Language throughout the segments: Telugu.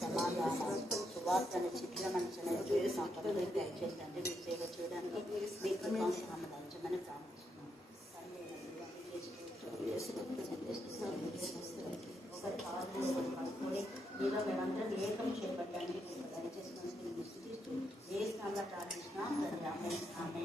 సమాధానం సువార్తను చిత్రమంచని దయచేయండి. మీ సేవ చేయడానికి మీ కృపామని ప్రార్థిస్తున్నాం. మీలో మేమందరం ఏకం చేపట్టండి. దయచేసి ఏ స్థానంలో ప్రార్థిస్తున్నాం. ఆమె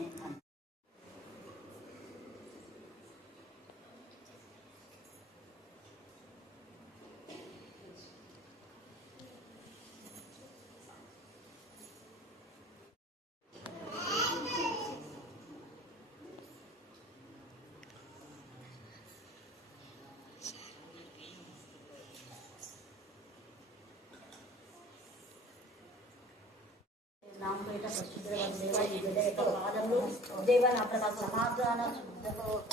నామపేట పాదములు దేవ నా ప్రభ సమాధాన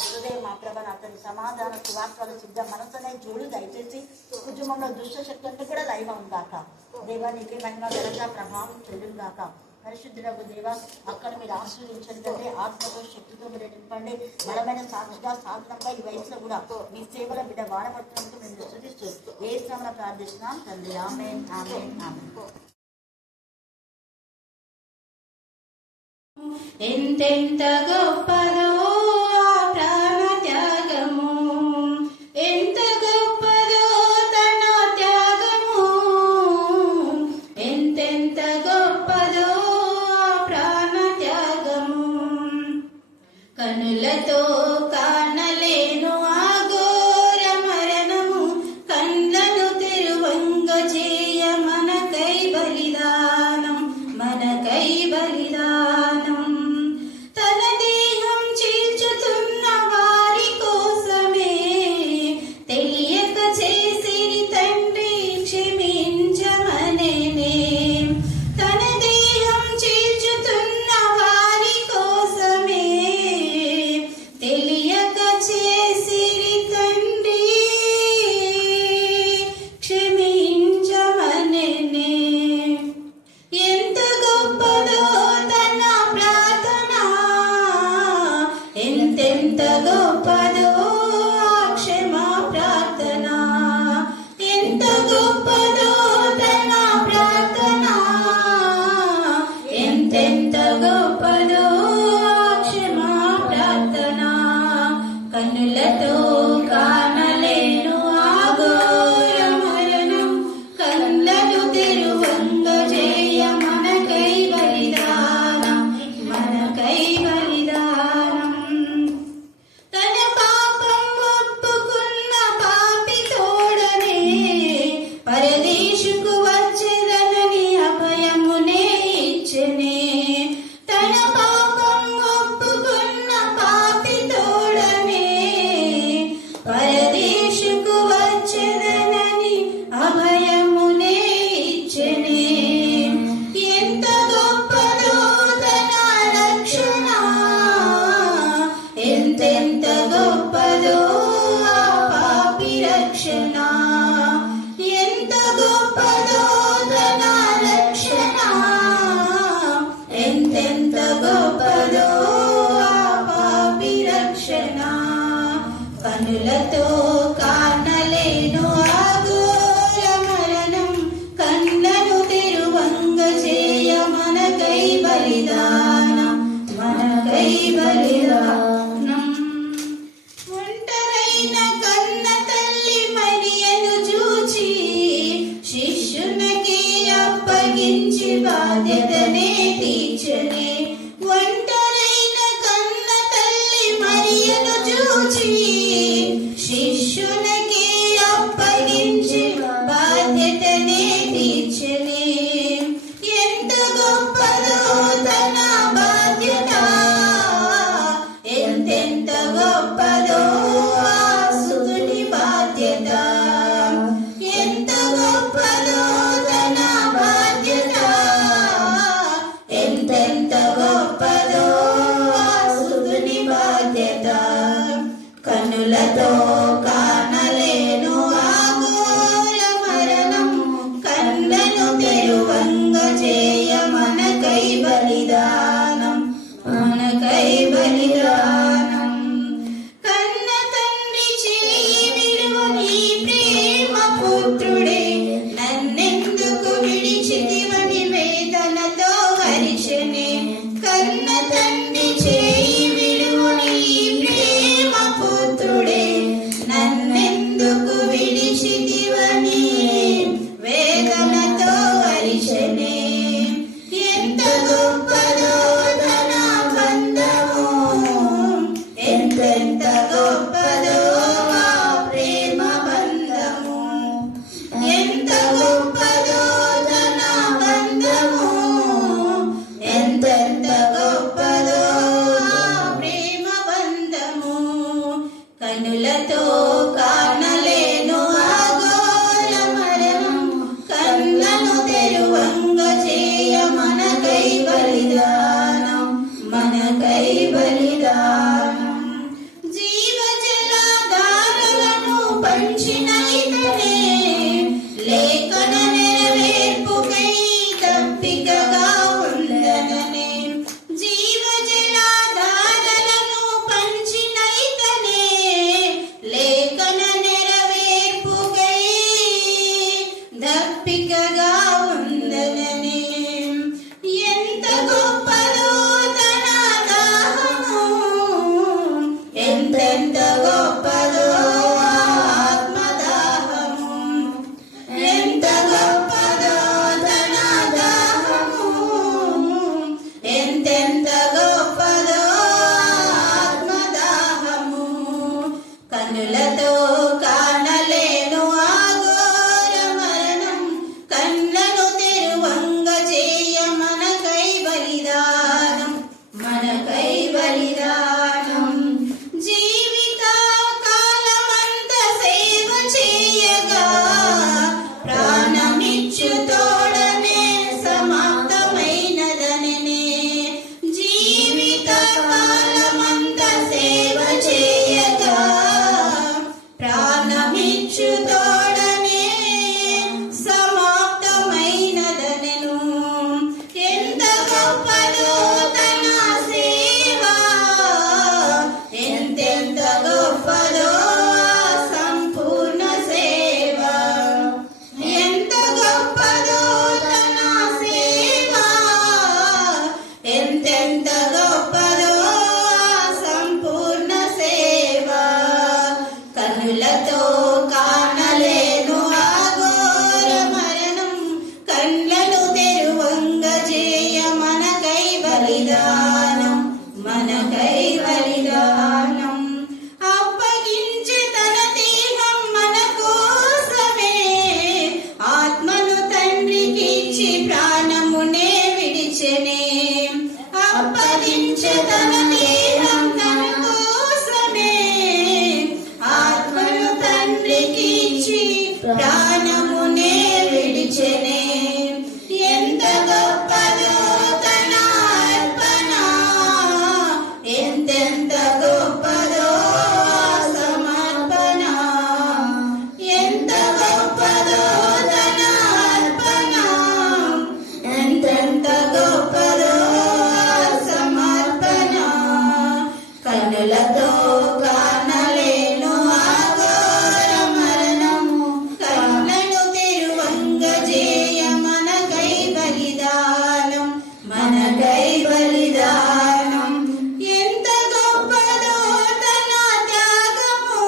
హృదయ మా ప్రభ అతని సమాధాన సువార్తలు సిద్ధ మనసునే చూడు. దయచేసి కుటుంబంలో దుష్ట శక్తి అంతా కూడా లైవ్ ఉందాక దేవ నీకే మహిమ గలగా ప్రభావం చెల్లుగాక. పరిశుద్ధులకు దేవ అక్కడ మీరు ఆశీర్వించండి. ఆత్మతో శక్తితో మీరు నింపండి. బలమైన సాక్షిగా సాధనంగా ఈ వయసులో కూడా మీ సేవల బిడ్డ వాడబడుతున్నందుకు మేము స్తుతిస్తూ ఏ శ్రమను ప్రార్థిస్తున్నాం తండ్రి. ఆమేన్ ఆమేన్ ఆమేన్. ఎంతెంత గొప్పదో ఆ ప్రాణ త్యాగము, ఎంత గొప్పదో తన త్యాగము, ఎంతెంత గొప్పదో ఆ ప్రాణ త్యాగము. కనులతో కానలేను ఆ ఘోర మరణము, కళ్ళను తెరువంగ చేయ మనకై బలిదానం, మనకై బలిదానం. తన దేహం చీల్చుతున్న వారి కోసమే తెలియక చేసిరి తండ్రి క్షమించమనేనే. తన దేహం చీల్చుతున్న వారి కోసమే తెలియక చేసిరి తండ్రి క్షమించమనేనే. ఎంత గొప్పదో తన ప్రార్థన, ఎంతెంత గొప్పదో ఆ క్షమా ప్రార్థన, ఎంత గొప్పదో తన ప్రార్థన, ఎంతెంత గొప్పదో ఆ క్షమా ప్రార్థన. కన్నులతో కానలేను ఆ ఘోర మరణం, కళ్ళను తెరువంగ చేయ మనకై బలిదానం, మనకై బలిదానం. తన పాపం ఒప్పుకున్న పాపి తోడనే పరదేశుకు వచ్చెదనని అభయమునే ఇచ్చెనే. తన పాపం ఒప్పుకున్న పాపి తోడనే పరదేశుకు వచ్చెదనని అభయమునే ఇచ్చెనే. ఎంత గొప్పదో తన రక్షణ, ఎంతెంత గొప్పదో ఆ పాపి రక్షణ, ఎంత గొప్పదో తన రక్షణ, ఎంతెంత గొప్పదో ఆ పాపి రక్షణ. కనులతో కానలేను ఆ ఘోర మరణం, కళ్ళను తెరువంగ చేయ మనకై బలిదానం, మనకై బలిదానం. ఒంటరైన కన్న తల్లి మరియను చూచి శిష్యునికి అప్పగించి బాధ్యతనే తీర్చనే. ఒంటరైన కన్న తల్లి మరియను చూచి శిష్యునికి అప్పగించి బాధ్యతనే తీర్చనే. ఎంత గొప్పదో తన బాధ్యత, ఎంతెంత గొప్పదో ఆ సుతుని బాధ్యత, ఎంత గొప్పదో తన బాధ్యత, ఎంతెంత గొప్పదో ఆ సుతుని బాధ్యత. కనులతో కానలేను ఆ ఘోర మరణం, కళ్ళను తెరువంగ చేయ మనకై బలిదానం, మనకై బలిదానం. కన్న తండ్రి చేయి విడువని ప్రేమ పుత్రుడే బలిదానం, మనకై బలిదానం. అప్పగించే తన దేహం మన కోసమే, ఆత్మను తండ్రికిచ్చి ప్రాణమునే విడిచెనే. అప్పగించే తన దేహం తన కోసమే, ఆత్మను తండ్రికిచ్చి ప్రాణమునే విడిచెనే. ఎంత గొప్పదో తన అర్పణ, ఎంతెంత గొప్పదో సమర్పణ. ఎంత గొప్పదో తన అర్పణ, ఎంతెంత గొప్పదో సమర్పణ. కన్నులతో కానలేను ఆఘోర మరణము, కన్నులను తెరువంగజేయ మనకై బలిదానం, మనకై బలిదానం. ఎంత గొప్పదో తన త్యాగము,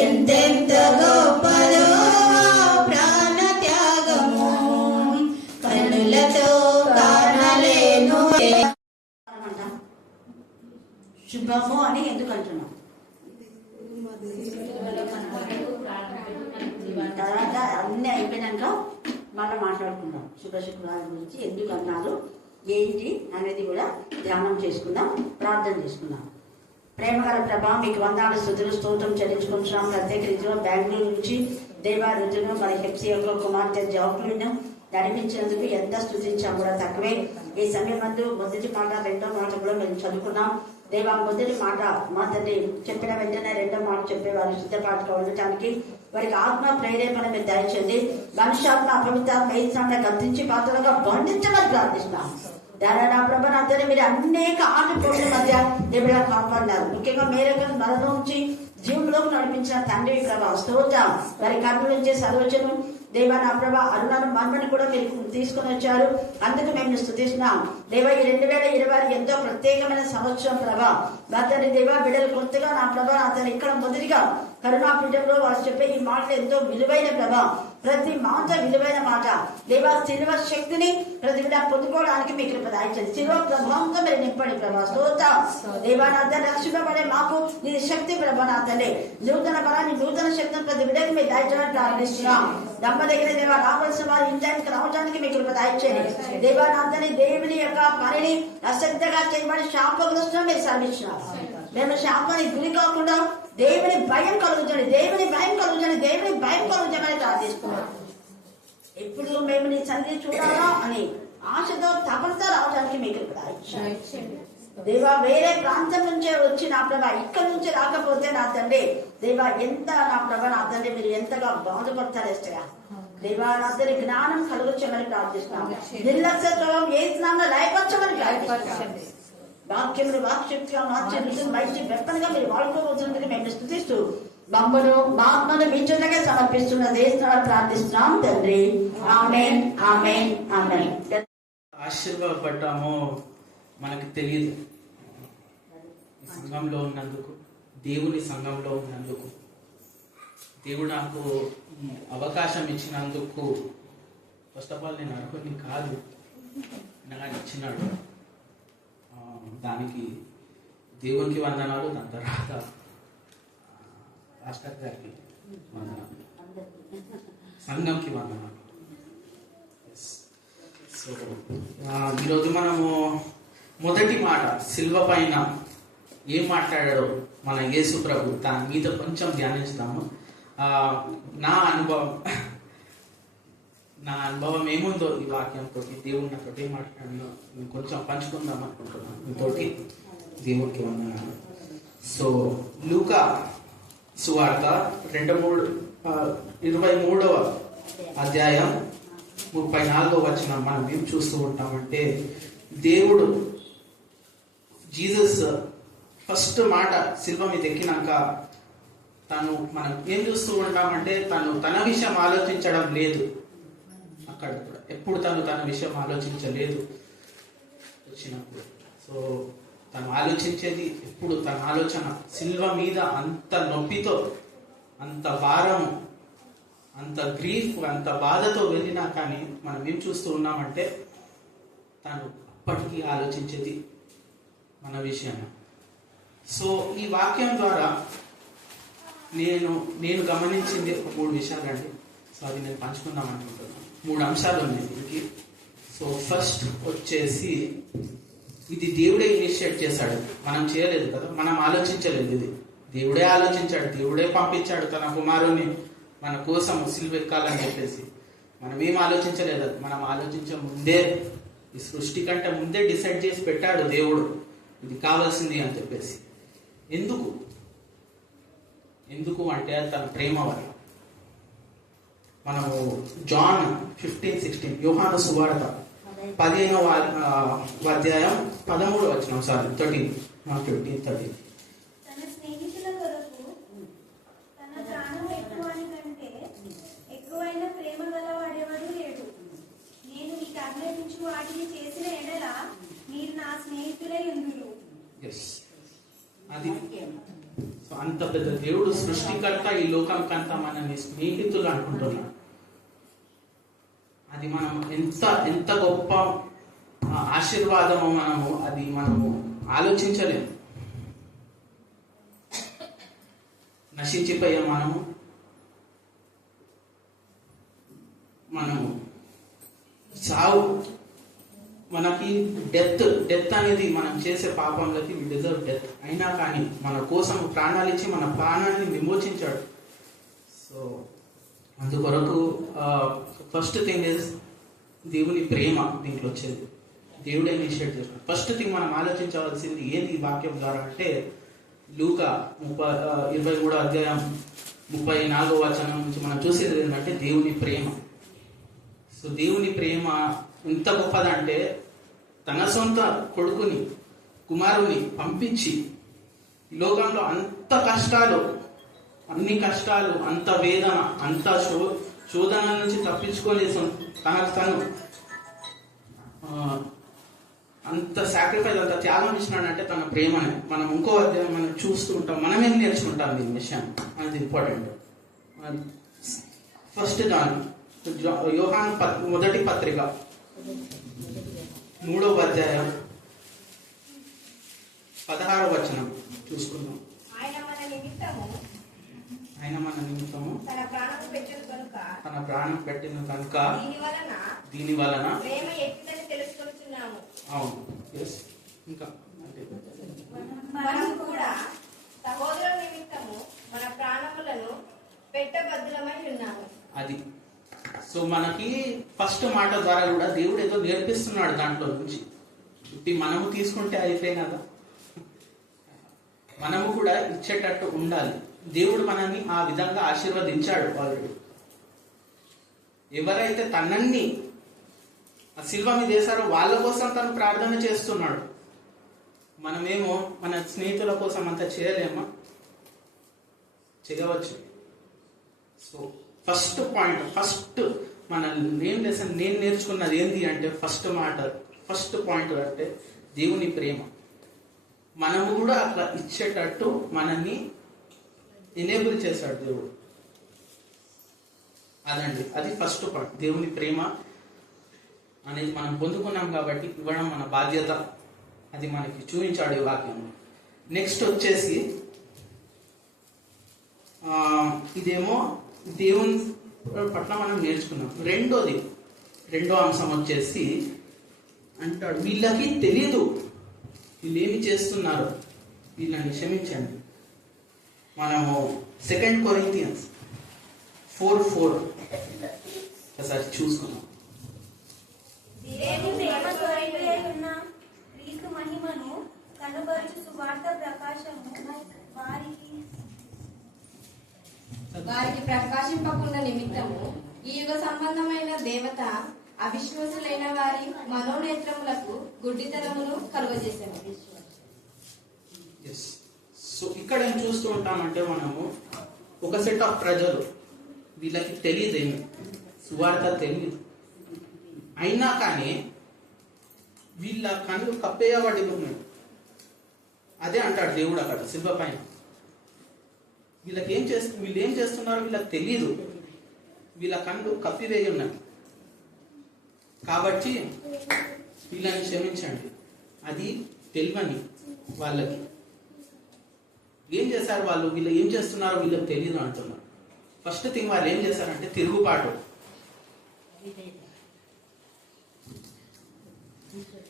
ఎంతెంత గొప్పదో ప్రాణ త్యాగము. కన్నులతో కానలేను. అంటాం. శుభము అని ఎందుకు అంటున్నాం? తర్వాత అన్నీ అయిపోయినాక మనం మాట్లాడుకుందాం. శుక్రవారం గురించి ఎందుకు అన్నారు, ఏంటి అనేది కూడా ధ్యానం చేసుకుందాం, ప్రార్థన చేసుకుందాం. ప్రేమగల ప్రభా, మీకు వందనాలు స్తుతులు స్తోత్రం చెల్లించుకుంటున్నాం. ప్రత్యేక రీతిలో బెంగళూరు నుంచి దేవారుజును మన హెప్సీ యొక్క కుమార్తె జాబ్లను నడిపించినందుకు ఎంత స్తుతించాం కూడా తక్కువే. ఈ సమయం మందు మొదటి మాట రెండో మాట కూడా మేము చదువుకున్నాం. దేవా, మొదటి మాట మా తండ్రి చెప్పిన వెంటనే రెండో మాట చెప్పేవారు సిద్ధపాటుగా ఉండటానికి వారికి ఆత్మ ప్రేరేపణ మీరు దయచేయండి. మనుష్యాత్మ అపవిత్రాత్మ ఇస్తాన్ని గద్దించి పాత్రలుగా బంధించమని ప్రార్థిస్తున్నాం. దాని ప్రభావంతో మీరు అనేక ఆటపోట్ల మధ్య దేవుడిగా కాపాడినారు. ముఖ్యంగా మేరకు మరణం నుంచి జీవులోకి నడిపించిన తండ్రి ప్రభా స్తోత్రం. వారి కర్మ నుంచి సర్వచను దేవా నా ప్రభా అరుణాను మన్మని కూడా మీరు తీసుకుని వచ్చారు. అందుకు మేము స్తుతిస్తున్నాం. దేవా, ఈ 2020 ఎంతో ప్రత్యేకమైన సంవత్సరం ప్రభా. నా తండ్రి దేవా, బిడ్డలు కొత్తగా నా ప్రభా అతను ఇక్కడ మొదటిగా కరుణాపీఠంలో వారు చెప్పే ఈ మాటలు ఎంతో విలువైన ప్రభా. ప్రతి మాట విలువైన మాట దేవా. శిలువ శక్తిని ప్రతి బిడ్డ పొందుకోవడానికి మీకు కృప దయచేయండి. శిలువ ప్రభావంతో మీరు నింపండి ప్రభా స్తోత్రం. దేవా నా తండ్రి రక్షింపబడే మాకు నీ శక్తి ప్రభా నా తండ్రి నూతన బలాన్ని నూతన శక్తిని ప్రతి బిడ్డకి మీరు దయచేయడానికి ప్రార్థిస్తున్నాం. దమ్మ దగ్గర దేవా రావాల్సిన వారు ఇంటానికి రావడానికి మీకు కృప దయచేయండి. దేవా నా తండ్రి దేవుని యొక్క పనిని అశ్రద్ధగా చేయబడి శాపగ్రస్తులను మీరు శ్రమిస్తున్నారు. మేము శాపానికి గురి కాకుండా దేవుని భయం కలుగుతుంది, దేవుని భయం కలుగుతుంది, దేవుని భయం కలుగుతామని ప్రార్థిస్తున్నాం. ఎప్పుడు మేము నీ సన్నిధి చూడాలా అని ఆశతో తపనతో రావడానికి మీకు దేవా. వేరే ప్రాంతం నుంచే వచ్చి నా ప్రభా ఇక్కడ నుంచి రాకపోతే నా తండ్రి దేవా ఎంత నా ప్రభా నా తండ్రి మీరు ఎంతగా బాధపడతారు ఎస్టగా. దేవా నా తండ్రి జ్ఞానం కలుగుచ్చమని ప్రార్థిస్తున్నాం. నిర్లక్ష్యం ఏ స్నానంగా లయపరచమని ప్రార్థిస్తున్నాం. వాక్యములు వాక్శక్తిగా మార్చే మంచి వెప్పనగా మీరు వాడుకోబోతున్నందుకు మేము స్తుతిస్తూ బొమ్మను ఆత్మను మీ చెంతగా సమర్పిస్తున్న దేశాన్ని ప్రార్థిస్తున్నాం తండ్రి. ఆమేన్, ఆమేన్, ఆమేన్. ఆశీర్వాదపడ్డామో మనకు తెలియదు. సంఘంలో ఉన్నందుకు, దేవుని సంఘంలో ఉన్నందుకు, దేవుడు నాకు అవకాశం ఇచ్చినందుకు ఫస్ట్ ఆఫ్ ఆల్ నేను అర్హుని కాదు, నాకు ఇచ్చినాడు. దానికి దేవునికి వందనాలు. దాని తర్వాత పాస్టర్ గారికి వందనాలు, సంఘంకి వందనాలు. సో ఈరోజు మనము మొదటి మాట సిల్వ పైన ఏం మాట్లాడాడో మన యేసు ప్రభు దాని మీద కొంచెం ధ్యానిస్తాము. నా అనుభవం ఏముందో ఈ వాక్యంతో దేవుడు నాతో ఏం మాట్లాడినా కొంచెం పంచుకుందాం అనుకుంటున్నాను మీతోటి. దేవుడికి వందనాలు. సో లూకా సువార్త 23వ అధ్యాయం 34వ వచనం మనం ఏం చూస్తూ ఉంటామంటే, దేవుడు జీసస్ ఫస్ట్ మాట శిల్వ మీద ఎక్కినాక మనం ఏం చూస్తూ ఉంటామంటే తన విషయం ఆలోచించడం లేదు. అక్కడ కూడా ఎప్పుడు తన విషయం ఆలోచించలేదు వచ్చినప్పుడు. సో తను ఆలోచించేది ఎప్పుడు తన ఆలోచన శిల్వ మీద అంత నొప్పితో, అంత భారము, అంత గ్రీఫ్, అంత బాధతో వెళ్ళినా కానీ మనం ఏం చూస్తూ ఉన్నామంటే తను ఎప్పటికీ ఆలోచించేది మన విషయమే. సో ఈ వాక్యం ద్వారా నేను గమనించింది ఒక 3 విషయాలండి. సో అవి నేను పంచుకుందాం అనుకుంటున్నాను. 3 అంశాలు ఉన్నాయి దీనికి. సో ఫస్ట్ వచ్చేసి, ఇది దేవుడే ఇనిషియేట్ చేశాడు, మనం చేయలేదు కదా, మనం ఆలోచించలేదు. ఇది దేవుడే ఆలోచించాడు, దేవుడే పంపించాడు తన కుమారుని మన కోసం సిలువెక్కాలని చెప్పేసి. మనం ఏం ఆలోచించలేదు, మనం ఆలోచించే ముందే, ఈ సృష్టి కంటే ముందే డిసైడ్ చేసి పెట్టాడు దేవుడు ఇది కావాల్సింది అని చెప్పేసి. ఎందుకు అంటే తన ప్రేమ వల్ల. మనము జాన్ 15:16 యోహాను సువార్త 15వ అధ్యాయం 13వ వచనం, 13. తన స్నేహితుల కొరకు తన ప్రాణం పెట్టువాని కంటే ఎక్కువైన ప్రేమ గలవాడెవడూ లేడు. నేను మీకు ఆజ్ఞాపించు వాటిని చేసిన ఎడల మీరు నా స్నేహితులై ఉందురు. అది అంత పెద్ద దేవుడు, సృష్టికర్త, ఈ లోకంకంతా మనల్ని స్నేహితులు అనుకుంటున్నాడు. అది మనం ఎంత గొప్ప ఆశీర్వాదము మనము ఆలోచించలేము. నశించిపోయే మనము సావు, మనకి డెత్ అనేది మనం చేసే పాపంలోకి వి డిజర్వ్ డెత్. అయినా కానీ మన కోసం ప్రాణాలు ఇచ్చి మన ప్రాణాన్ని విమోచించాడు. సో అందుకొరకు ఫస్ట్ థింగ్ ఇస్ దేవుని ప్రేమ దీంట్లో వచ్చేది. దేవుడే ఇనిషియేట్ చేస్తాడు. ఫస్ట్ థింగ్ మనం ఆలోచించవలసింది ఏంది ఈ వాక్యం ద్వారా అంటే, లూకా 23వ అధ్యాయం 34వ వచనం నుంచి మనం చూసేది ఏంటంటే దేవుని ప్రేమ. సో దేవుని ప్రేమ ఎంత గొప్పదంటే, తన సొంత కొడుకుని, కుమారుని పంపించి లోకంలో అన్ని కష్టాలు, అంత వేదన, అంత శోధన నుంచి తప్పించుకొని తనకు తను అంత సాక్రిఫైస్, అంత త్యాగం ఇచ్చినాడంటే తన ప్రేమని. మనం ఇంకో అధ్యాయం మనం చూస్తూ ఉంటాం, మనమేం నేర్చుకుంటాం దీని విషయం, అది ఇంపార్టెంట్. ఫస్ట్ యోహాను మొదటి పత్రిక 3వ అధ్యాయం 16వ వచనం చూసుకుందాం. ఆయన మన నిమిత్తము తన ప్రాణం పెట్టిన కనుక దీని వలన ప్రేమ ఎట్టిదని తెలుసుకొనుచున్నాము. అవును, ఇంకా మనం కూడా సహోదరుల నిమిత్తము మన ప్రాణములను పెట్టబద్దులమై ఉన్నాము. అది. సో మనకి ఫస్ట్ మాట ద్వారా కూడా దేవుడు ఏదో నేర్పిస్తున్నాడు దాంట్లో నుంచి. మనము తీసుకుంటే అయిపోయినదా? మనము కూడా ఇచ్చేటట్టు ఉండాలి. దేవుడు మనల్ని ఆ విధంగా ఆశీర్వదించాడు ఆల్రెడీ. ఎవరైతే తనని ఆ శిల్వ మీద వేశారో వాళ్ళ కోసం తను ప్రార్థన చేస్తున్నాడు. మనమేమో మన స్నేహితుల కోసం అంత చేయలేమా? చేయవచ్చు. సో ఫస్ట్ పాయింట్, ఫస్ట్ మన నేను నేర్చుకున్నది ఏంటి అంటే, ఫస్ట్ పాయింట్ అంటే దేవుని ప్రేమ. మనము కూడా అట్లా ఇచ్చేటట్టు మనల్ని ఎనేబుల్ చేశాడు దేవుడు. అది ఫస్ట్ పాయింట్. దేవుని ప్రేమ అనేది మనం పొందుకున్నాం కాబట్టి ఇవ్వడం మన బాధ్యత. అది మనకి చూపించాడు ఈ వాక్యం. నెక్స్ట్ వచ్చేసి ఇదేమో దేవుని పట్ల మనం నేర్చుకున్నాం. రెండో అంశం వచ్చేసి అంటాడు, వీళ్ళకి తెలీదు వీళ్ళేమి చేస్తున్నారు, వీళ్ళని క్షమించండి. మనము 2 కొరింథియన్స్ 4:4 ఒకసారి చూసుకున్నాం. దేవుని ప్రేమతో ఉన్న క్రీస్తు మహిమను కనుబరుచు సువార్త ప్రకాశము వారికి ప్రకాశింపకుండా నిమిత్తము ఈ యుగ సంబంధమైన దేవత అవిశ్వాసులైన వారి మనోనేత్రములకు గుడ్డితనమును కలుగజేశారు. సో ఇక్కడ ఏం చూస్తూ ఉంటామంటే, మనము ఒక సెట్ ఆఫ్ ప్రజలు, వీళ్ళకి తెలియదేమి, సువార్త తెలియదు, అయినా కానీ వీళ్ళ కళ్ళు కప్పేయబడి ఉన్నాయి. అదే అంటాడు దేవుడు అక్కడ శిల్వ పైన. వీళ్ళు ఏం చేస్తున్నారో వీళ్ళకి తెలియదు, వీళ్ళ కళ్ళు కప్పివేయి ఉన్నాయి. కాబట్టి వీళ్ళని క్షమించండి. అది తెలియని వాళ్ళకి ఏం చేశారు వాళ్ళు, వీళ్ళు ఏం చేస్తున్నారో వీళ్ళకి తెలియదు అంటున్నారు. ఫస్ట్ థింగ్ వాళ్ళు ఏం చేశారంటే తిరుగుబాటు,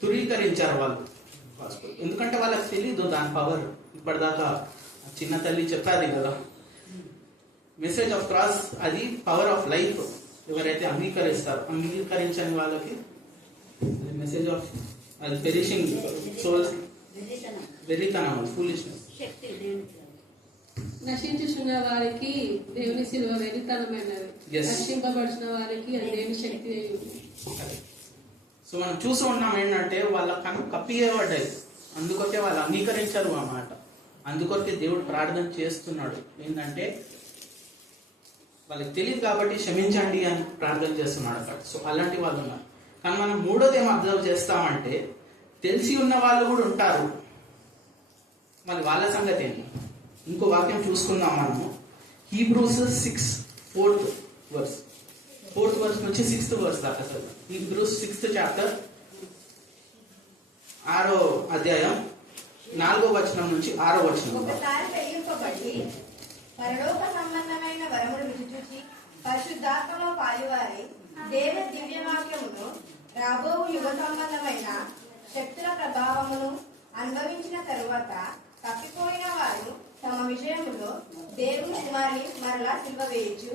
ధృవీకరించారు వాళ్ళు. ఎందుకంటే వాళ్ళకి తెలీదు దాని పవర్. ఇప్పటిదాకా చిన్న తల్లి చెప్పారు కదా, మెసేజ్ ఆఫ్ క్రాస్ అది పవర్ ఆఫ్ లైఫ్. ఎవరైతే అంగీకరిస్తారో, అంగీకరించని వాళ్ళకి మెసేజ్ ఆఫ్ అది పెరిషింగ్ సోల్స్, వెర్రితనం, ఫూలిష్నెస్. నశించుచున్న వారికి దేవుని శిలువ వెర్రితనమైనది, రక్షింపబడిన వారికి అది దేవుని శక్తి. సో మనం చూసి ఉన్నాం ఏంటంటే వాళ్ళ కను కప్పియబడ్డాయి, అందుకొకే వాళ్ళు అంగీకరించారు ఆ మాట. అందుకొకే దేవుడు ప్రార్థన చేస్తున్నాడు ఏంటంటే వాళ్ళకి తెలియదు కాబట్టి క్షమించండి అని ప్రార్థన చేస్తున్నాడు అక్కడ. సో అలాంటి వాళ్ళు ఉన్నారు. కానీ మనం మూడోది ఏం అబ్జర్వ్ చేస్తామంటే తెలిసి ఉన్న వాళ్ళు కూడా ఉంటారు. మరి వాళ్ళ సంగతి ఏంటి? ఇంకో వాక్యం చూసుకుందాం మనము. హీబ్రూస్ 4th verse నుంచి 6th verse దాకా చదువు. హీబ్రూస్ 6th chapter 6వ అధ్యాయం 4వ వచనం నుంచి 6వ వచనం. ఒకసారి పెళ్లింపబడి పరలోక సంబంధమైన వరములు రుచి పరిశుద్ధాత్మలో పాలువారి దేవ దివ్యవాక్యమును రాబో యుగ సంబంధమైన శక్తుల ప్రభావమును అనుభవించిన తరువాత తప్పిపోయిన వారు తమ విషయములో దేవుని కుమారి మరలా సిల్వ వేయచ్చు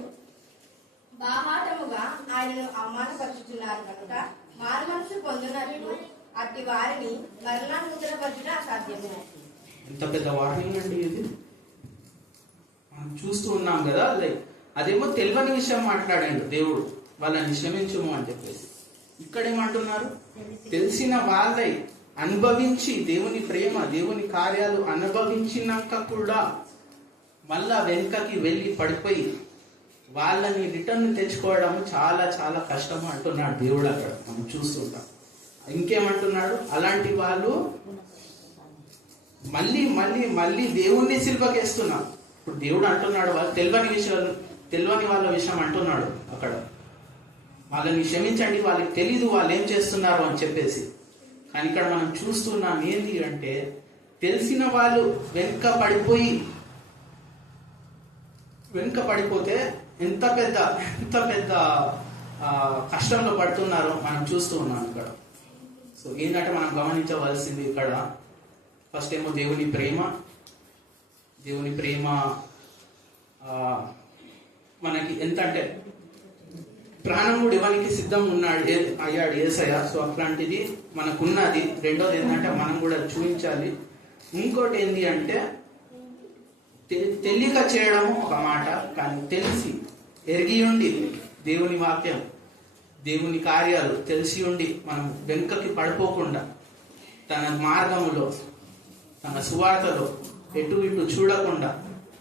బాహాటముగా ఆయనను అవమానపరుచుతున్నారు కనుక మారు మనసు పొందినట్లు అట్టి వారిని మరలా నూతనపరచుట అసాధ్యము. ఎంత పెద్ద వార్నింగ్ అండి ఇది. మనం చూస్తూ ఉన్నాం కదా, లైక్ అదేమో తెలియని విషయం మాట్లాడాడు దేవుడు, వాళ్ళని క్షమించుము అని చెప్పేసి. ఇక్కడేమంటున్నారు, తెలిసిన వాళ్ళై అనుభవించి దేవుని ప్రేమ, దేవుని కార్యాలు అనుభవించినాక కూడా మళ్ళా వెనుకకి వెళ్ళి పడిపోయి వాళ్ళని రిటర్న్ తెచ్చుకోవడం చాలా చాలా కష్టం అంటున్నాడు దేవుడు అక్కడ మనం చూస్తుంటాం. ఇంకేమంటున్నాడు, అలాంటి వాళ్ళు మళ్ళీ మళ్ళీ మళ్ళీ దేవుణ్ణి సిల్వకేస్తున్నారు. ఇప్పుడు దేవుడు అంటున్నాడు వాళ్ళు తెలియని వాళ్ళ విషయం అంటున్నాడు అక్కడ, వాళ్ళని క్షమించండి, వాళ్ళకి తెలీదు వాళ్ళు ఏం చేస్తున్నారు అని చెప్పేసి. కానీ ఇక్కడ మనం చూస్తున్నాం ఏంటి అంటే తెలిసిన వాళ్ళు వెనుక పడిపోతే ఎంత పెద్ద కష్టంలో పడుతున్నారో మనం చూస్తూ ఉన్నాం ఇక్కడ. సో ఏంటంటే మనం గమనించవలసింది ఇక్కడ ఫస్ట్ ఏమో దేవుని ప్రేమ మనకి ఎంత అంటే ప్రాణం కూడా ఇవ్వడానికి సిద్ధం అయ్యాడు యేసయ్య. సో అట్లాంటిది మనకున్నది. రెండోది ఏంటంటే మనం కూడా చూపించాలి. ఇంకోటి ఏంటి అంటే తెలియక చేయడము ఒక మాట, కానీ తెలిసి ఎరిగి ఉండి దేవుని వాక్యం, దేవుని కార్యాలు తెలిసి ఉండి మనం వెనుకకి పడిపోకుండా తన మార్గములో, తన సువార్తలో ఎటు ఇటు చూడకుండా,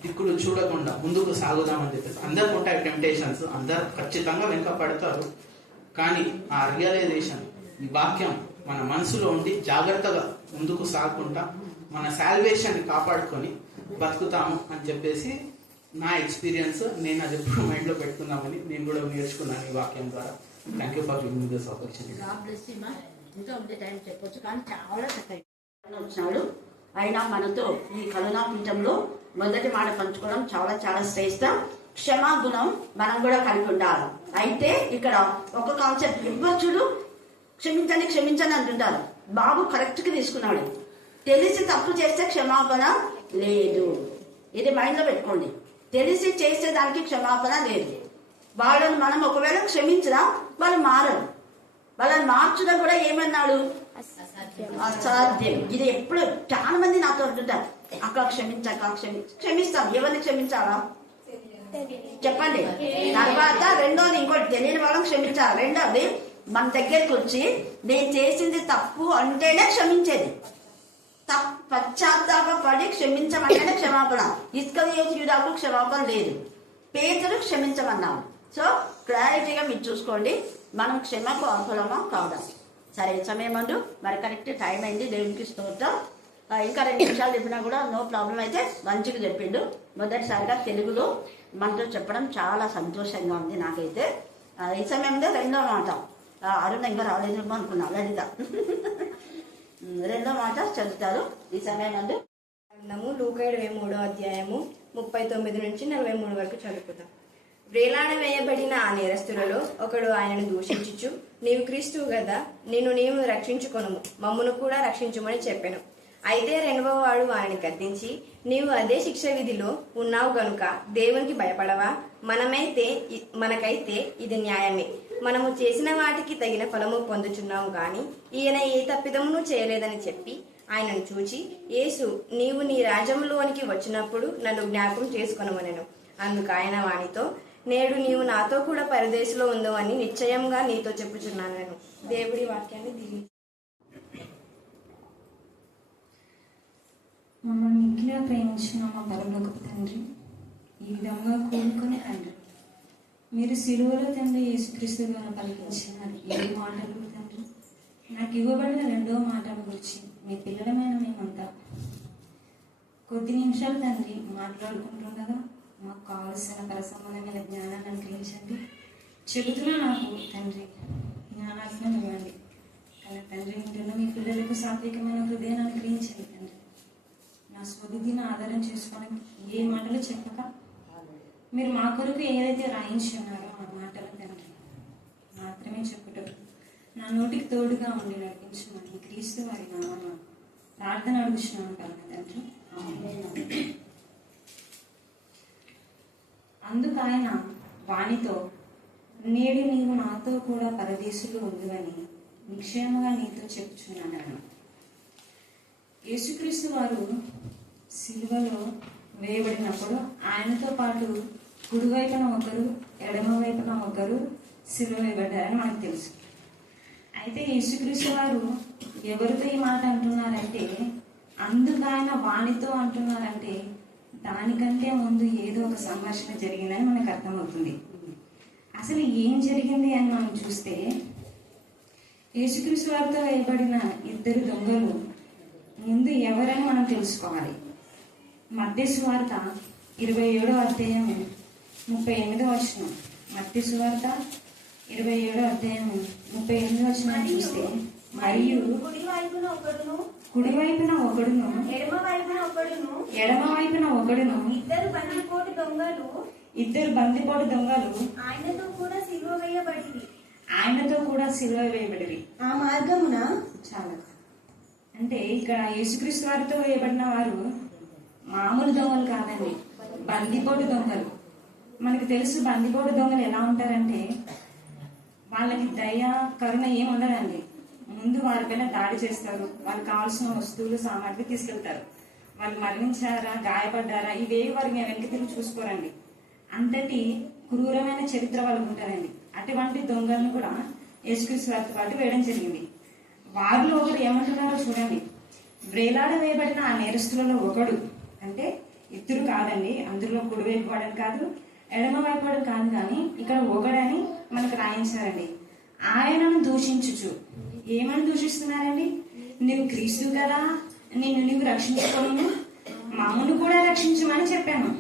దిక్కులు చూడకుండా ముందుకు సాగుదామని చెప్పేసి. అందరికి ఉంటాయి టెంప్టేషన్స్, అందరు ఖచ్చితంగా వెనుక పడతారు. కానీ ఆ రియలైజేషన్, ఈ వాక్యం మన మనసులో ఉండి జాగ్రత్తగా ముందుకు సాగకుండా మన సాల్వేషన్ కాపాడుకొని బతుకుతాము అని చెప్పేసి నా ఎక్స్పీరియన్స్. నేను అది ఎప్పుడు మైండ్లో పెట్టుకుందామని నేను కూడా నేర్చుకున్నాను ఈ వాక్యం ద్వారా. Thank you for giving this opportunity. ఇంకా ఉండే టైం చెప్పొచ్చు, కానీ చాలా చక్కగా వచ్చినాడు. అయినా మనతో ఈ కరుణాపీఠంలో మొదటి మాట పంచుకోవడం చాలా చాలా శ్రేష్టం. క్షమాగుణం మనం కూడా కలిగి ఉండాలి. అయితే ఇక్కడ ఒక కాన్సెప్ట్, ఇవ్వచ్చుడు క్షమించండి అంటుంటారు. బాబు కరెక్ట్గా తీసుకున్నాడు. తెలిసి తప్పు చేస్తే క్షమాపణ లేదు, ఇది మైండ్లో పెట్టుకోండి. తెలిసి చేసే దానికి క్షమాపణ లేదు. వాళ్ళని మనం ఒకవేళ క్షమించినా వాళ్ళు మారరు. వాళ్ళని మార్చడం కూడా ఏమన్నాడు, అసాధ్యం. ఇది ఎప్పుడు చాలా మంది నాతో అంటుంటారు, అక్క క్షమిస్తాం. ఎవరిని క్షమించాలా చెప్పండి. తర్వాత రెండోది ఇంకోటి, తెలియని వాళ్ళని క్షమించాలి. రెండోది మన దగ్గరికి వచ్చి నేను చేసింది తప్పు అంటేనే క్షమించేది. పశ్చాత్తాపడి క్షమించమంటేనే క్షమాపణ. ఇస్కరియోతు క్షమాపణ లేదు, పేతురు క్షమించమన్నాడు. సో క్లారిటీగా మీరు చూసుకోండి, మనం క్షమకు అర్హులమా కాదా. సరే, సమయం అంటూ మరి కరెక్ట్ టైం అయింది. దేవునికి స్తోత్రం. ఇంకా 2 నిమిషాలు చెప్పినా కూడా నో ప్రాబ్లం. అయితే మంచిగా చెప్పిండు. మొదటిసారిగా తెలుగులో మనతో చెప్పడం చాలా సంతోషంగా ఉంది నాకైతే. ఈ సమయంలో రెండో మాట, అరుణ ఇంకా రాలేదేమో అనుకున్నా లలిత. రెండో మాట చదువుతారు ఈ సమయం నందు. లూకా 23:39 నుంచి 43 వరకు చదువుకుందాం. వేలాడ వేయబడిన ఆ నేరస్తులలో ఒకడు ఆయనను దూషించుచు, నీవు క్రీస్తువు గదా, నీవు రక్షించుకొనుము, మమ్మును కూడా రక్షించుమని చెప్పెను. అయితే రెండవ వాడు వారిని గద్దించి, నీవు అదే శిక్ష విధిలో ఉన్నావు గనుక దేవునికి భయపడవా? మనకైతే ఇది న్యాయమే. మనము చేసిన వాటికి తగిన ఫలము పొందుచున్నాము గాని ఈయన ఏ తప్పిదమును చేయలేదని చెప్పి ఆయనను చూచి, యేసు, నీవు నీ రాజ్యంలోనికి వచ్చినప్పుడు నన్ను జ్ఞాపకం చేసుకొనమనెను. అందుకు ఆయన వానితో, నేడు నీవు నాతో కూడా పరదేశంలో ఉందవని నిశ్చయంగా నీతో చెప్పుచున్నాను. దేవుడి వాక్యాన్ని దీని మమ్మల్ని మిక్కిలిగా ప్రేమించిన మా పరలోకపు తండ్రి, ఈ విధంగా కోరుకునే తండ్రి, మీరు సిలువలో తండ్రి యేసుక్రీస్తు ద్వారా పలికించిన 7 మాటలు తండ్రి, నాకు ఇవ్వబడిన 2వ మాటల గురించి మీ పిల్లలమైన మేమంతా కొద్ది నిమిషాలు తండ్రి మాట్లాడుకుంటుండగా మాకు కావలసిన పరసంబంధమైన జ్ఞానాన్ని అనుగ్రహించండి. చెబుతున్నా నాకు తండ్రి జ్ఞానాత్మను ఇవ్వండి. కానీ తండ్రి ఉంటున్న మీ పిల్లలకు సాత్వికమైన హృదయాన్ని అనుగ్రహించండి తండ్రి. నా స్వబుద్ధిని ఆధారం చేసుకొని ఏ మాటలు చెప్పక మీరు మా కొరకు ఏదైతే రాయించి ఉన్నారో ఆ మాటలు తండ్రి మాత్రమే చెప్పుటకు నా నోటికి తోడుగా ఉండి నడిపించమని క్రీస్తు వారి నామమున ప్రార్థన అడుగుచున్నాను పరమ తండ్రి. అందుకు ఆయన వానితో, నేడు నీవు నాతో కూడా పరదేశంలో ఉందని నిశ్చయముగా నీతో చెప్పుచున్నాను. యేసుక్రీస్తు వారు సిలువలో వేయబడినప్పుడు ఆయనతో పాటు కుడివైపున ఒకరు, ఎడమ వైపున ఒకరు సిలువ వేయబడ్డారని మనకు తెలుసు. అయితే యేసుక్రీస్తు వారు ఎవరితో ఈ మాట అంటున్నారంటే, అందుకు ఆయన వానితో అంటున్నారంటే దానికంటే ముందు ఏదో ఒక సంఘర్షణ జరిగిందని మనకు అర్థమవుతుంది. అసలు ఏం జరిగింది అని మనం చూస్తే, యేసుక్రీస్తు వారితో వేయబడిన 2 దొంగలు ముందు ఎవరని మనం తెలుసుకోవాలి. మత్తయి సువార్త 27వ అధ్యాయం 38వ వచనం. మత్తయి సువార్త 27వ అధ్యాయం 38వ వచనం చూస్తే, మరియు కుడివైపున ఒకడును ఎడమ వైపున ఒకడును ఇద్దరు బందిపోటు దొంగలు ఆయనతో కూడా సిలువ వేయబడిరి. ఆ మార్గమున చాలా అంటే ఇక్కడ యేసుక్రీస్తు వారితో వేయబడిన వారు మామూలు దొంగలు కాదండి, బందిపోటు దొంగలు. మనకు తెలుసు బందిపోటు దొంగలు ఎలా ఉంటారంటే, వాళ్ళకి దయ కరుణ ఏమి ఉండదండి. ముందు వారిపైన దాడి చేస్తారు, వాళ్ళకి కావాల్సిన వస్తువులు సామాగ్రి తీసుకెళ్తారు. వాళ్ళు మరణించారా, గాయపడ్డారా, ఇవేవి వారికి వెనక్కి తిరిగి చూసుకోరండి. అంతటి క్రూరమైన చరిత్ర వాళ్ళకు ఉంటారండి. అటువంటి దొంగలను కూడా యేసుక్రీస్తు వారితో పాటు వేయడం జరిగింది. వారిలో ఒకరు ఏమంటున్నారో చూడండి. వేలాడ వేయబడిన ఆ నేరస్తులలో ఒకడు, అంటే 2 కాదండి, అందులో కుడివైపు వాడని కాదు, ఎడమ వైపు వాడు కాదు, కానీ ఇక్కడ ఒకడని మనకు రాయించారండి. ఆయనను దూషించుచు ఏమని దూషిస్తున్నారండి? నువ్వు క్రీస్తు కదా, నీవు రక్షించుకోను, మమ్మను కూడా రక్షించమని చెప్పాను.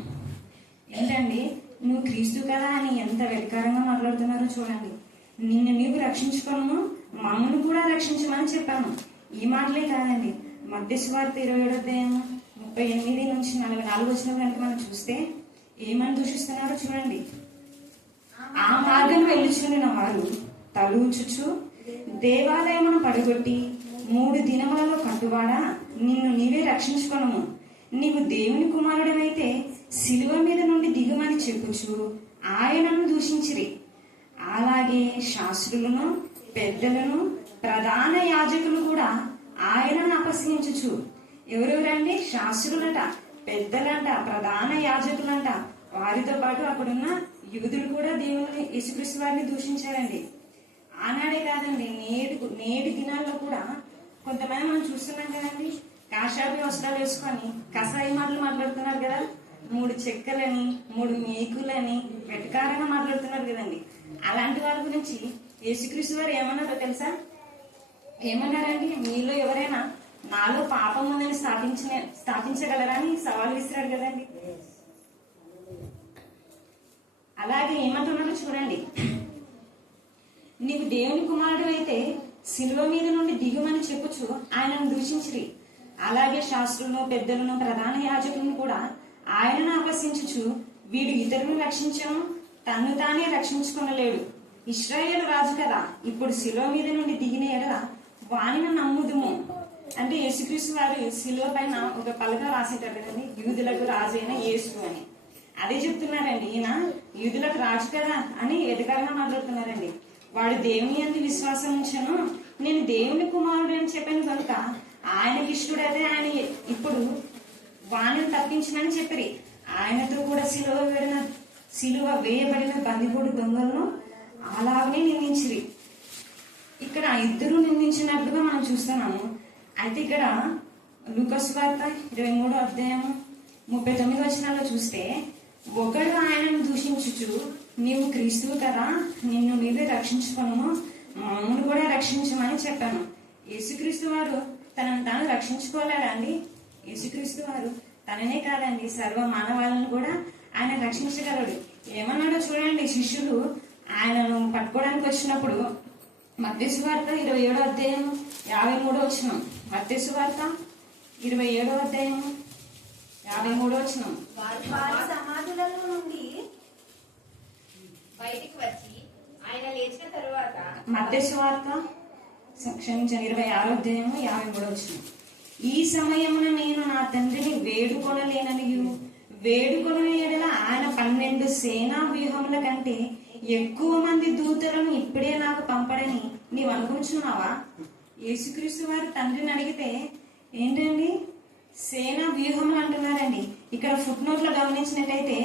ఏంటండి, నువ్వు క్రీస్తు కదా అని ఎంత వెలికారంగా మాట్లాడుతున్నారో చూడండి. నీవు రక్షించుకోను, మమ్మను కూడా రక్షించమని చెప్పాను. ఈ మాటలే కాదండి, మత్తయి సువార్త 27వ అధ్యాయం 38 నుంచి 44 వచనం కనుక మనం చూస్తే ఏమని దూషిస్తున్నారో చూడండి. ఆ మార్గం వెళ్ళుచున్న వారు తలూచుచు, దేవాలయమును పడగొట్టి 3 దినములలో కట్టువాడా, నిన్ను నీవే రక్షించుకొనుము, నీవు దేవుని కుమారుడమైతే సిలువ మీద నుండి దిగుమని చెప్పుచు ఆయనను దూషించిరి. అలాగే శాస్త్రులను, పెద్దలను, ప్రధాన యాజకులు కూడా ఆయనను అపహసించుచు. ఎవరెవరండి? శాస్త్రులట, పెద్దలంట, ప్రధాన యాజకులంట. వారితో పాటు అక్కడున్న యూదులు కూడా దేవుని యేసుక్రీస్తు వారిని దూషించారండి. ఆనాడే కాదండి, నేటి దినాల్లో కూడా కొంతమంది మనం చూస్తున్నాం కదండి, కాషాయ వస్త్రాలు వేసుకొని కసాయి మాటలు మాట్లాడుతున్నారు కదా, 3 చెక్కలని 3 మేకులని వెటకారంగా మాట్లాడుతున్నారు కదండి. అలాంటి వారి గురించి యేసుక్రీస్తు వారు ఏమన్నారో తెలుసా? ఏమన్నారండి? మీలో ఎవరైనా నాలో పాపం ఉందని స్థాపించగలరా అని సవాల్ విసిరాడు కదండి. అలాగే ఏమంటున్నారో చూడండి. నీవు దేవుని కుమారుడు అయితే శిలువ మీద నుండి దిగుమని చెప్పుచు ఆయనను దూషించిరి. అలాగే శాస్త్రులను, పెద్దలను, ప్రధాన యాజకులను కూడా ఆయనను అపహసించుచు, వీడు ఇతరులను రక్షించను, తన్ను తానే రక్షించుకొనలేడు. ఇశ్రాయేలు రాజు కదా, ఇప్పుడు శిలువ మీద నుండి దిగిన ఎడల వానిని నమ్ముదుము. అంటే యేసుక్రీస్తు వారు శిలువ పైన ఒక పలక రాసేటారు కదండి, యూదులకు రాజైన యేసు అని. అదే చెప్తున్నారండి, ఈయన యూదులకు రాజు కదా అని ఎదగాలంగా మాట్లాడుతున్నారండి. వాడు దేవుని యందు విశ్వాసం ఉంచను, నేను దేవుని కుమారుడు అని చెప్పాను కనుక ఆయనకి ఇష్టడైతే ఆయన ఇప్పుడు వాణిని తప్పించమని చెప్పిరి. ఆయనతో కూడా సిలువ వేయబడిన బందిపోటు దొంగలను అలాగనే నిందించిరి. ఇక్కడ ఇద్దరు నిందించినట్లుగా మనం చూస్తున్నాము. అయితే ఇక్కడ లూకాసు వార్త 23వ అధ్యాయం 39వ వచనాల్లో చూస్తే, ఒకడు ఆయనను దూషించుచు, నీవు క్రీస్తువు కదా, నిన్ను నీవే రక్షించుకొను, మమ్మల్ని కూడా రక్షించమని చెప్పాను. యేసుక్రీస్తు వారు తనను తాను రక్షించుకోలేడండి. యేసుక్రీస్తు వారు తననే కాదండి, సర్వ మానవాళ్ళను కూడా ఆయన రక్షించగలడు. ఏమన్నాడో చూడండి, శిష్యులు ఆయనను పట్టుకోవడానికి వచ్చినప్పుడు మత్తయి సువార్త 27వ అధ్యాయం 53వ వచనం. మత్తయి సువార్త 27వ అధ్యాయం 53వ వచనం. వారి సమాధులలో నుండి బయటికి వచ్చి ఆయన లేచిన తరువాత మత్తయి సువార్త క్షమించండి 26వ అధ్యాయం 53వ వచనం. ఈ సమయమున నేను నా తండ్రిని వేడుకొనలేననియు, వేడుకొనని ఎడల ఆయన 12 సేనా వ్యూహముల కంటే ఎక్కువ మంది దూతలను ఇప్పుడే నాకు పంపడని నీవు అనుకుంటున్నావా? యేసుక్రీస్తు వారు తండ్రిని అడిగితే ఏంటండి సేనా వ్యూహములు అంటున్నారండి. ఇక్కడ ఫుట్ నోట్ లో గమనించినట్టయితే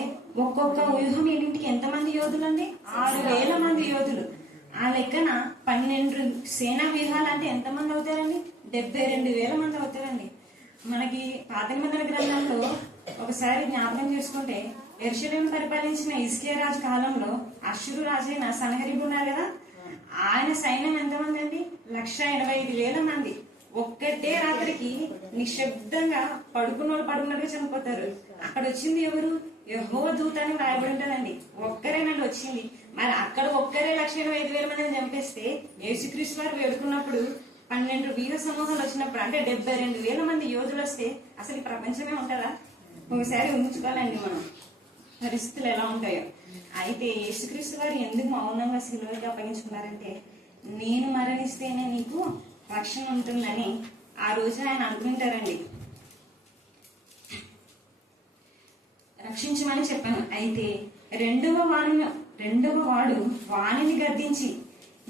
ఒక్కొక్క వ్యూహం ఏంటికి ఎంతమంది యోధులు అండి? 6,000 మంది యోధులు. ఆ లెక్కన 12 సేనా వ్యూహాలు అంటే ఎంతమంది అవుతారండి? 72,000 మంది అవుతారండి. మనకి పాత నిబంధన గ్రంథంలో ఒకసారి జ్ఞాపకం చేసుకుంటే, యెరూషలేము పరిపాలించిన హిజ్కియా రాజు కాలంలో అష్షూరు రాజైన సన్హెరీబు ఉన్నారు కదా, ఆయన సైన్యం ఎంతమంది అండి? 185,000 మంది. ఒక్కటే రాత్రికి నిశ్శబ్దంగా పడుకున్నట్టుగా చనిపోతారు. అక్కడ వచ్చింది ఎవరు? యెహోవా దూత అని రాయబడి ఉంటదండి. ఒక్కరేనండి వచ్చింది. మరి అక్కడ ఒక్కరే 185,000 మందిని చంపేస్తే యేసుక్రీస్తు వారు వేడుకున్నప్పుడు 12 వీర సమూహాలు వచ్చినప్పుడు అంటే 72,000 మంది యోధులు వస్తే అసలు ఈ ప్రపంచమే ఉంటుందా? ఒకసారి ఊహించుకోవాలండి మనం పరిస్థితులు ఎలా ఉంటాయో. అయితే యేసుక్రీస్తు వారు ఎందుకు మౌనంగా సిలువకి అప్పగించుకున్నారంటే, నేను మరణిస్తేనే నీకు రక్షణ ఉంటుందని ఆ రోజు ఆయన అనుకుంటారండి. రక్షించమని చెప్పాను. అయితే రెండవ వాడు వాణిని గద్దించి,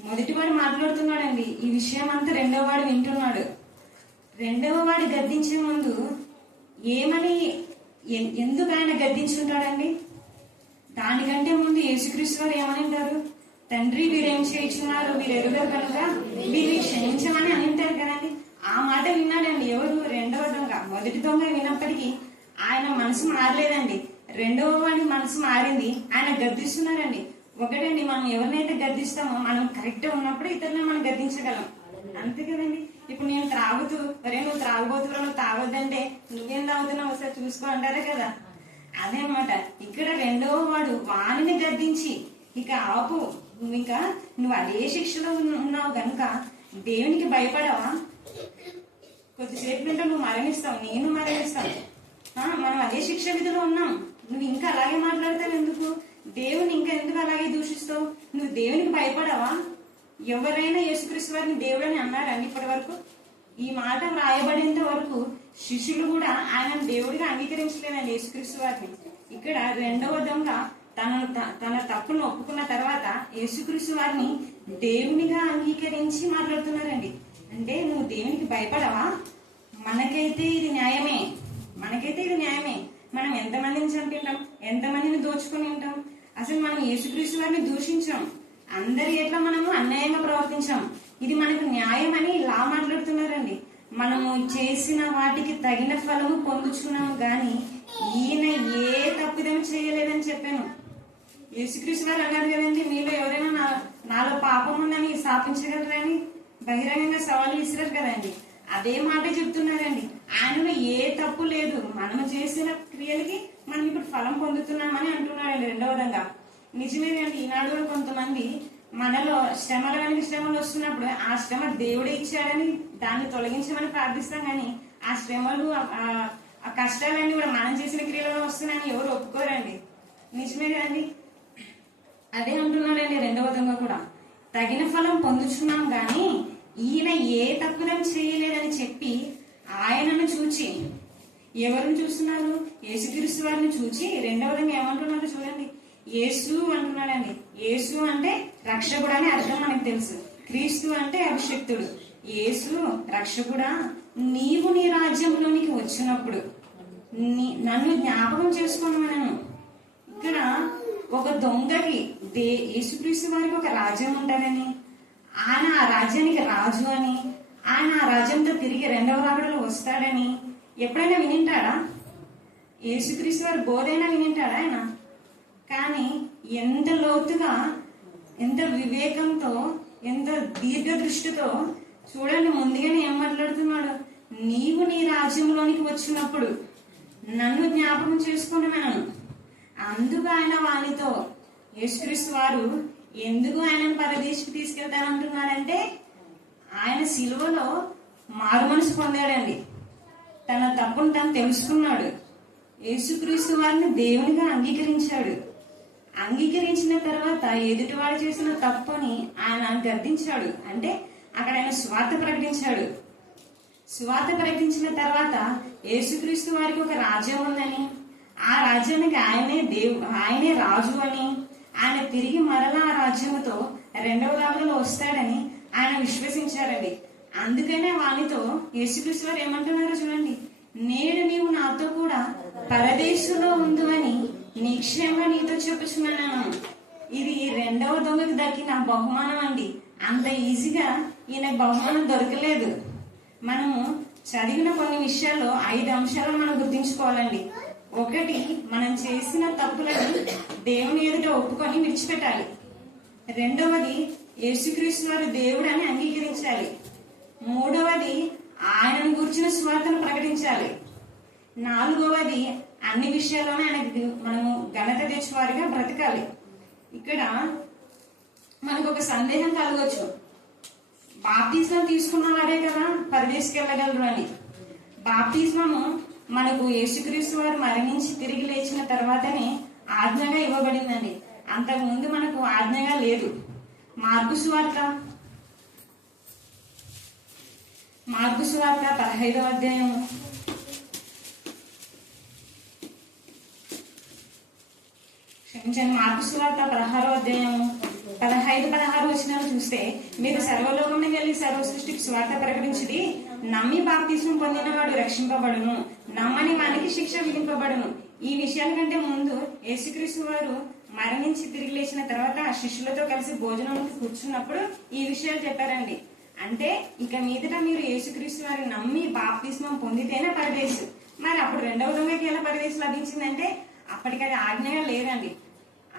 మొదటివాడు మాట్లాడుతున్నాడండి, ఈ విషయం అంతా రెండవ వాడు వింటున్నాడు. రెండవ వాడు గద్దించే ముందు ఏమని ఎందుకు ఆయన గద్దించుంటాడండి? దానికంటే ముందు యేసుక్రీస్తు వారు ఏమని అంటారు? తండ్రి వీరేం చేయించున్నారు, వీరు ఎరుగరు కనుక వీరిని క్షమించమని అని అంటారు కదండి. ఆ మాట విన్నాడండి ఎవరు? రెండవ దొంగ. మొదటి దొంగ విన్నప్పటికీ ఆయన మనసు మారలేదండి. రెండవ వాడి మనసు మారింది, ఆయన గద్దిస్తున్నారండి. ఒకటండి, మనం ఎవరినైతే గద్దిస్తామో మనం కరెక్ట్ ఉన్నప్పుడు ఇతరులను మనం గద్దించగలం, అంతే కదండి. ఇప్పుడు నేను త్రాగుతూ, ఒరే నువ్వు త్రాగబోతున్నా, నువ్వు తాగొద్దంటే నువ్వేం తాగుతున్నావు ఒకసారి చూసుకో అంటారే కదా. అదే అన్నమాట. ఇక్కడ రెండవ వాడు వాణిని గద్దించి, ఇక ఆపు, నువ్వు అదే శిక్షలో ఉన్నావు కనుక దేవునికి భయపడవా? కొద్దిసేపు నుండి నువ్వు మరణిస్తావు, నేను మరణిస్తాను, మనం అదే శిక్ష విధిలో ఉన్నాం, నువ్వు ఇంకా అలాగే మాట్లాడతావు ఎందుకు? దేవుని ఇంకా ఎందుకు అలాగే దూషిస్తావు? నువ్వు దేవునికి భయపడవా? ఎవరైనా యేసుక్రీస్తు వారిని దేవుడని అన్నారండి ఇప్పటి వరకు? ఈ మాట రాయబడేంత వరకు శిష్యులు కూడా ఆయన దేవుడిగా అంగీకరించలేదండి యేసుక్రీస్తు వారిని. ఇక్కడ రెండవ దొంగ తన తప్పును ఒప్పుకున్న తర్వాత యేసుక్రీస్తు వారిని దేవునిగా అంగీకరించి మాట్లాడుతున్నారండి. అంటే నువ్వు దేవునికి భయపడవా? మనకైతే ఇది న్యాయమే, మనం ఎంతమందిని చంపింటాం, ఎంతమందిని దోచుకుని ఉంటాం. అసలు మనం యేసుక్రీస్తు వారిని దూషించాం, అందరి ఎట్లా మనము అన్యాయంగా ప్రవర్తించాం. ఇది మనకు న్యాయం అని ఇలా మాట్లాడుతున్నారండి. మనము చేసిన వాటికి తగిన ఫలము పొందుచున్నాము గాని ఈయన ఏ తప్పిదం చేయలేదని చెప్పాను. యేసుక్రీస్తు వారు అన్నారు కదండి, మీలో ఎవరైనా నాలో పాపం ఉందని స్థాపించగలరని బహిరంగంగా సవాలు విసిరారు కదండి. అదే మాట చెప్తున్నారండి. ఆయనలో ఏ తప్పు లేదు, మనము చేసిన క్రియలకి మనం ఇప్పుడు ఫలం పొందుతున్నామని అంటున్నారండి రెండవ విధంగా. నిజమేనండి, ఈనాడు కొంతమంది మనలో శ్రమల వెనక శ్రమలు వస్తున్నప్పుడు ఆ శ్రమ దేవుడే ఇచ్చాడని దాన్ని తొలగించమని ప్రార్థిస్తాం, కానీ ఆ శ్రమలు ఆ కష్టాలన్నీ కూడా మనం చేసిన క్రియలలో వస్తున్నాయని ఎవరు ఒప్పుకోరండి. నిజమే కదండి. అదే అంటున్నాడండి రెండవ దొంగ కూడా, తగిన ఫలం పొందుచున్నాం గాని ఈయన ఏ తప్పుదం చేయలేదని చెప్పి ఆయనను చూచి, ఎవరిని చూస్తున్నారు? యేసుక్రీస్తు వారిని చూచి రెండవ దొంగ ఏమంటున్నారో చూడండి. యేసు అంటున్నాడండి. యేసు అంటే రక్షకుడు అని అర్థం మనకు తెలుసు. క్రీస్తు అంటే అభిషక్తుడు. యేసు రక్షకుడా, నీవు నీ రాజ్యంలోనికి వచ్చినప్పుడు నన్ను జ్ఞాపకం చేసుకోమనను. ఇక్కడ ఒక దొంగకి యేసుక్రీస్తు వారికి ఒక రాజ్యం ఉంటుందని, ఆయన ఆ రాజ్యానికి రాజు అని, ఆయన ఆ రాజ్యంతో తిరిగి రెండవ రాకడలో వస్తాడని ఎప్పుడైనా వినింటాడా? యేసుక్రీస్తు వారి బోధైనా వినింటాడా ఆయన? కానీ ఎంత లోతుగా, ఎంత వివేకంతో, ఎంత దీర్ఘ దృష్టితో చూడండి. ముందుగానే ఏం మాట్లాడుతున్నాడు? నీవు నీ రాజ్యంలోనికి వచ్చినప్పుడు నన్ను జ్ఞాపకం చేసుకున్నాను. అందుకు ఆయన వానితో, యేసుక్రీస్తు వారు ఎందుకు ఆయనను పరదేశికి తీసుకెళ్తానంటున్నాడంటే ఆయన సిలువలో మారు మనసు పొందాడండి. తన తప్పును తను తెలుసుకున్నాడు. యేసుక్రీస్తు వారిని దేవునిగా అంగీకరించాడు. అంగీకరించిన తర్వాత ఎదుటివాడు చేసిన తప్పుని ఆయన గద్దించాడు. అంటే అక్కడ ఆయన సువార్త ప్రకటించాడు. సువార్త ప్రకటించిన తర్వాత యేసుక్రీస్తు వారికి ఒక రాజ్యం ఉందని, ఆ రాజ్యానికి ఆయనే రాజు అని, ఆయన తిరిగి మరలా ఆ రాజ్యముతో రెండవ రాకడలో వస్తాడని ఆయన విశ్వసించారండి. అందుకనే వానితో యేసుక్రీస్తు వారు ఏమంటున్నారో చూడండి. నేడు నీవు నాతో కూడా పరదేశంలో ఉందని నిక్షేమంగా నీతో చెప్పుచున్నాను. ఇది రెండవ దొంగకు దక్కిన బహుమానం అండి. అంత ఈజీగా ఈయన బహుమానం దొరకలేదు. మనము చదివిన కొన్ని విషయాల్లో 5 అంశాలు మనం గుర్తించుకోవాలండి. ఒకటి, మనం చేసిన తప్పులను దేవుని ఎదుట ఒప్పుకొని విడిచిపెట్టాలి. రెండవది, యేసుక్రీస్తు వారు దేవుడు అని అంగీకరించాలి. మూడవది, ఆయనను గురించిన సువార్తను ప్రకటించాలి. నాలుగవది, అన్ని విషయాల్లోనే ఆయనకు మనము ఘనత తెచ్చేవారిగా బ్రతకాలి. ఇక్కడ మనకు ఒక సందేహం కలగవచ్చు, బాప్తిస్మం తీసుకున్న వారే కదా పరదేశికి వెళ్ళగలరు అని. బాప్తిస్మము మనకు యేసుక్రీస్తు వారు మరణించి తిరిగి లేచిన తర్వాతనే ఆజ్ఞగా ఇవ్వబడిందండి. అంతకుముందు మనకు ఆజ్ఞగా లేదు. మార్కు సువార్త 15వ అధ్యాయం మార్కు సువార్త 16వ అధ్యాయం 15-16 వచనాలు చూస్తే, మీరు సర్వలోకమునకు వెళ్ళి సర్వ సృష్టికి సువార్త ప్రకటించిది, నమ్మి బాప్తిస్మం పొందినవాడు రక్షింపబడును, నమ్మని వానికి శిక్ష విధింపబడును. ఈ విషయాల కంటే ముందు యేసుక్రీస్తు వారు మరణించి తిరిగి లేచిన తర్వాత ఆ శిష్యులతో కలిసి భోజనం కూర్చున్నప్పుడు ఈ విషయాలు చెప్పారండి. అంటే ఇక మీదట మీరు యేసుక్రీస్తు వారు నమ్మి బాప్తిస్మం పొందితేనే పరదేశు. మరి అప్పుడు రెండవ దొంగకి ఎలా పరదేశం లభించిందంటే అప్పటికి అది ఆజ్ఞగా లేదండి.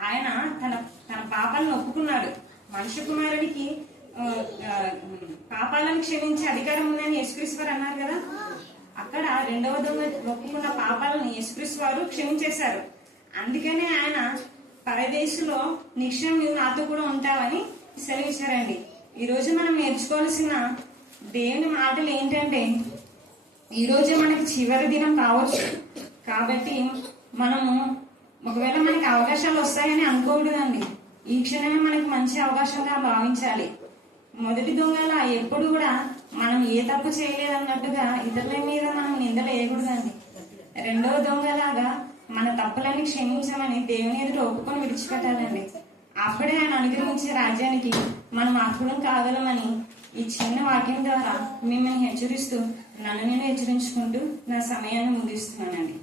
ఆయన తన పాపాలను ఒప్పుకున్నాడు. మనుష్య కుమారుడికి పాపాలను క్షమించే అధికారం ఉందని యేసుక్రీస్తు వారు అన్నారు కదా. అక్కడ రెండవ దొంగ ఒప్పుకున్న పాపాలను యేసుక్రీస్తు వారు క్షమించేశారు. అందుకనే ఆయన పరదేశులో నిక్షయం నువ్వు నాతో కూడా ఉంటావని సెలవిచ్చారండి. ఈ రోజు మనం నేర్చుకోవాల్సిన దేవుని మాటలు ఏంటంటే, ఈ రోజే మనకి చివరి దినం కావచ్చు కాబట్టి మనము ఒకవేళ మనకి అవకాశాలు వస్తాయని అనుకోకూడదండి. ఈ క్షణమే మనకి మంచి అవకాశంగా భావించాలి. మొదటి దొంగలా ఎప్పుడు కూడా మనం ఏ తప్పు చేయలేదన్నట్టుగా ఇతరుల మీద మనం నిందలు వేయకూడదండి. రెండవ దొంగలాగా మన తప్పులని క్షమించమని దేవుని ఎదుట ఒప్పుకొని విడిచిపెట్టాలండి. అప్పుడే ఆయన అనుగ్రహించే రాజ్యానికి మనం అర్హులం కాగలమని ఈ చిన్న వాక్యం ద్వారా మిమ్మల్ని హెచ్చరిస్తూ నన్ను నేను హెచ్చరించుకుంటూ నా సమయాన్ని ముగిస్తున్నానండి.